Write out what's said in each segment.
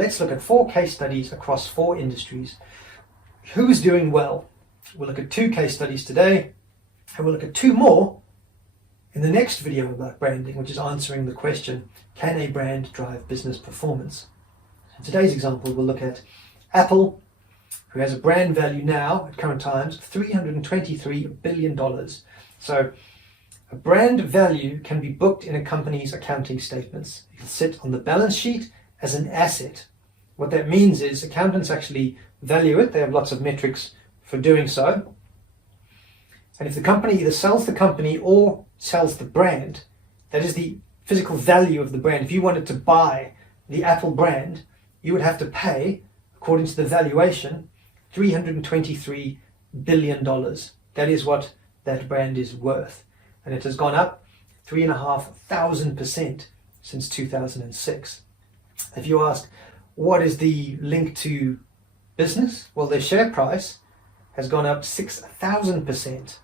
let's look at 4 case studies across 4 industries. Who's doing well? We'll look at 2 case studies today, and we'll look at 2 more in the next video about branding, which is answering the question, can a brand drive business performance? In today's example, we'll look at Apple, who has a brand value now, at current times, of $323 billion. So a brand value can be booked in a company's accounting statements. It'll sit on the balance sheet as an asset. What that means is accountants actually value it. They have lots of metrics for doing so. And if the company either sells the company or sells the brand, that is the physical value of the brand. If you wanted to buy the Apple brand, you would have to pay, according to the valuation, $323 billion. That is what that brand is worth. And it has gone up 3,500% since 2006. If you ask, what is the link to business? Well, their share price has gone up 6,000%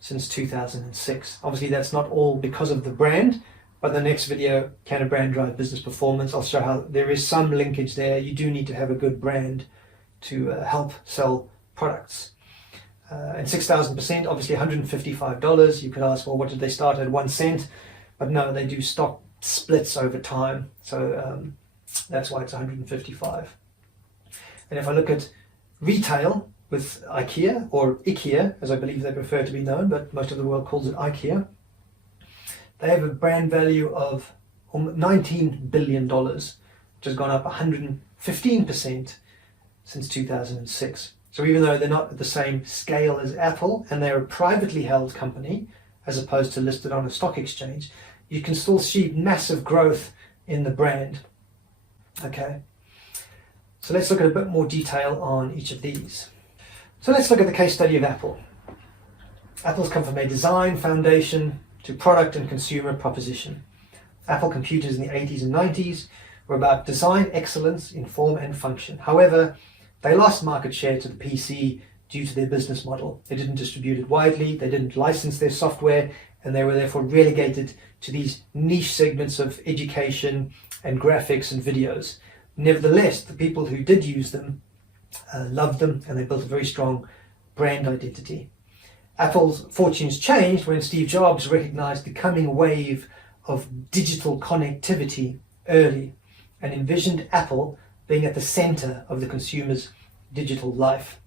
since 2006. Obviously, that's not all because of the brand, but the next video, can a brand drive business performance? I'll show how there is some linkage there. You do need to have a good brand to help sell products. And 6,000%, obviously $155. You could ask, well, what did they start at, 1 cent? But no, they do stock splits over time. So that's why it's 155. And if I look at retail with Ikea, or Ikea, as I believe they prefer to be known, but most of the world calls it Ikea, they have a brand value of $19 billion, which has gone up 115% since 2006. So even though they're not at the same scale as Apple, and they're a privately held company, as opposed to listed on a stock exchange, you can still see massive growth in the brand. Okay, so let's look at a bit more detail on each of these. So let's look at the case study of Apple. Apple's come from a design foundation to product and consumer proposition. Apple computers in the 80s and 90s were about design excellence in form and function. However, they lost market share to the PC due to their business model. They didn't distribute it widely, they didn't license their software, and they were therefore relegated to these niche segments of education and graphics and videos. Nevertheless, the people who did use them loved them, and they built a very strong brand identity. Apple's fortunes changed when Steve Jobs recognized the coming wave of digital connectivity early and envisioned Apple being at the center of the consumer's digital life.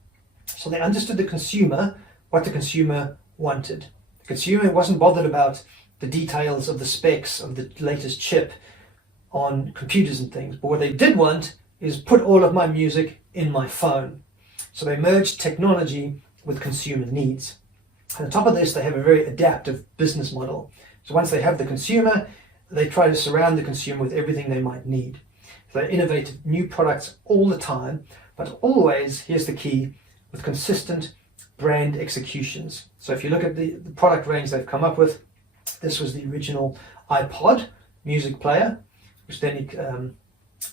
So they understood the consumer, what the consumer wanted. The consumer wasn't bothered about the details of the specs of the latest chip on computers and things, but what they did want is put all of my music in my phone. So they merged technology with consumer needs. And on top of this, they have a very adaptive business model. So once they have the consumer, they try to surround the consumer with everything they might need. So they innovate new products all the time, but always, here's the key, with consistent brand executions. So if you look at the product range they've come up with, this was the original iPod music player, which then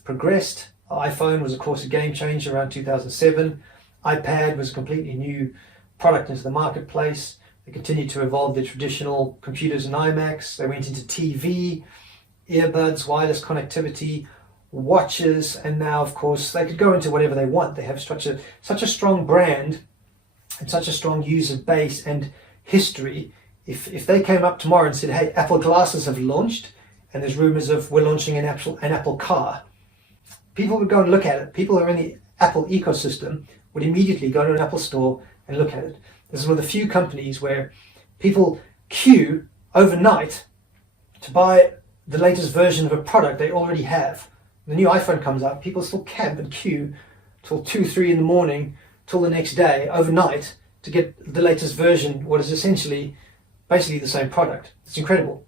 progressed. iPhone was, of course, a game changer around 2007. iPad was a completely new product into the marketplace. They continued to evolve their traditional computers and iMacs. They went into TV, earbuds, wireless connectivity, watches, and now, of course, they could go into whatever they want. They have such a strong brand and such a strong user base and history. If they came up tomorrow and said, hey, Apple glasses have launched, and there's rumors of we're launching an Apple car, people would go and look at it. People who are in the Apple ecosystem would immediately go to an Apple store and look at it. This is one of the few companies where people queue overnight to buy the latest version of a product they already have. The new iPhone comes out, people still camp and queue till 2, 3 in the morning, till the next day, overnight, to get the latest version, what is essentially basically the same product. It's incredible.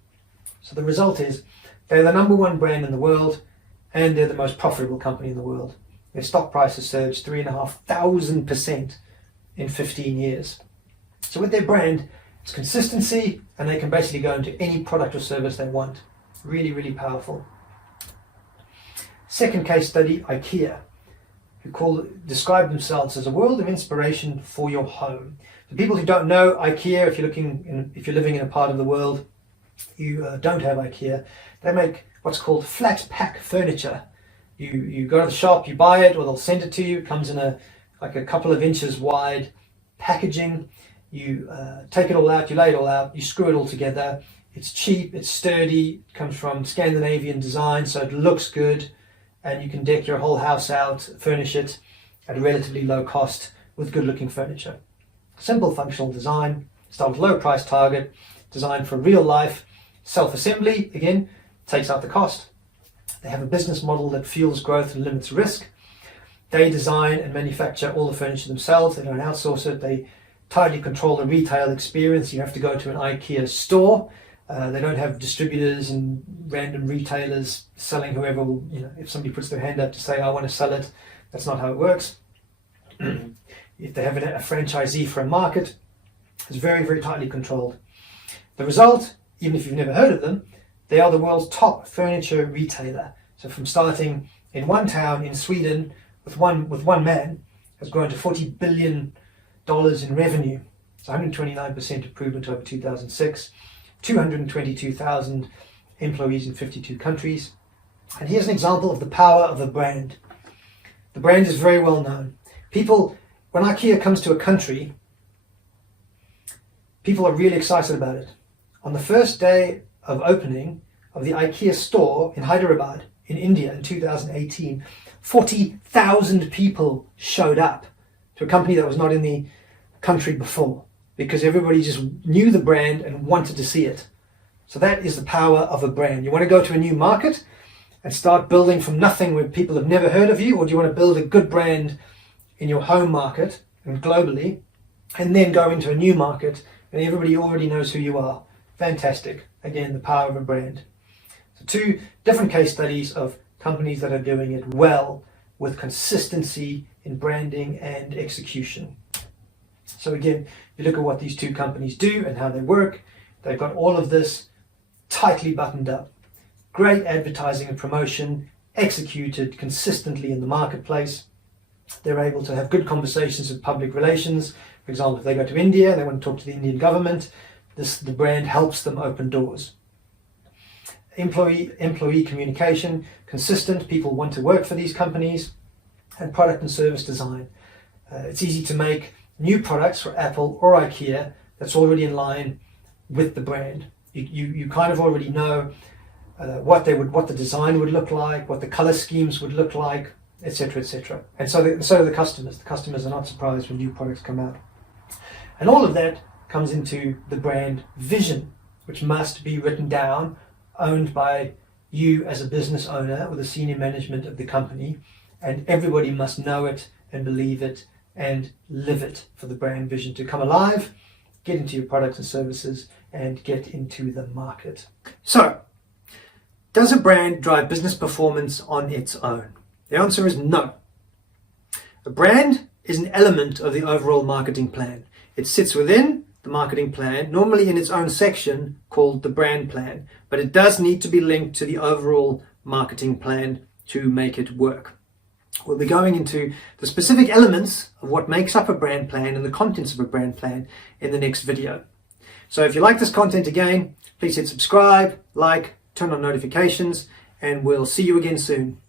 So the result is they're the #1 brand in the world, and they're the most profitable company in the world. Their stock price has surged 3,500% in 15 years. So with their brand, it's consistency, and they can basically go into any product or service they want. Really, really powerful. Second case study, Ikea, who describe themselves as a world of inspiration for your home. For people who don't know Ikea, if you're living in a part of the world you don't have Ikea, they make what's called flat pack furniture. You go to the shop, you buy it, or they'll send it to you. It comes in like a couple of inches wide packaging. You take it all out, you lay it all out, you screw it all together. It's cheap, it's sturdy, it comes from Scandinavian design, so it looks good, and you can deck your whole house out, furnish it at a relatively low cost with good looking furniture. Simple functional design, start with low price target, designed for real life. Self-assembly, again, takes out the cost. They have a business model that fuels growth and limits risk. They design and manufacture all the furniture themselves. They don't outsource it. They tightly control the retail experience. You have to go to an Ikea store. They don't have distributors and random retailers selling whoever will, if somebody puts their hand up to say, I want to sell it, that's not how it works. If they have a franchisee for a market, it's very, very tightly controlled. The result, even if you've never heard of them, they are the world's top furniture retailer. So from starting in one town in Sweden with one man, has grown to $40 billion in revenue. It's 129% improvement over 2006. 222,000 employees in 52 countries. And here's an example of the power of a brand. The brand is very well known. When Ikea comes to a country, people are really excited about it. On the first day of opening of the Ikea store in Hyderabad in India in 2018, 40,000 people showed up to a company that was not in the country before, because everybody just knew the brand and wanted to see it. So that is the power of a brand. You want to go to a new market and start building from nothing where people have never heard of you, or do you want to build a good brand in your home market and globally, and then go into a new market and everybody already knows who you are? Fantastic. Again, the power of a brand. So two different case studies of companies that are doing it well with consistency in branding and execution. So again, you look at what these two companies do and how they work. They've got all of this tightly buttoned up. Great advertising and promotion, executed consistently in the marketplace. They're able to have good conversations with public relations. For example, if they go to India, they want to talk to the Indian government, the brand helps them open doors. Employee communication, consistent, people want to work for these companies, and product and service design. It's easy to make new products for Apple or Ikea that's already in line with the brand. You kind of already know what the design would look like, what the color schemes would look like, etc., etc. And so are the customers. The customers are not surprised when new products come out. And all of that comes into the brand vision, which must be written down, owned by you as a business owner or the senior management of the company, and everybody must know it and believe it and live it for the brand vision to come alive, get into your products and services, and get into the market. So, does a brand drive business performance on its own? The answer is no. A brand is an element of the overall marketing plan. It sits within the marketing plan, normally in its own section called the brand plan, but it does need to be linked to the overall marketing plan to make it work. We'll be going into the specific elements of what makes up a brand plan and the contents of a brand plan in the next video. So if you like this content again, please hit subscribe, like, turn on notifications, and we'll see you again soon.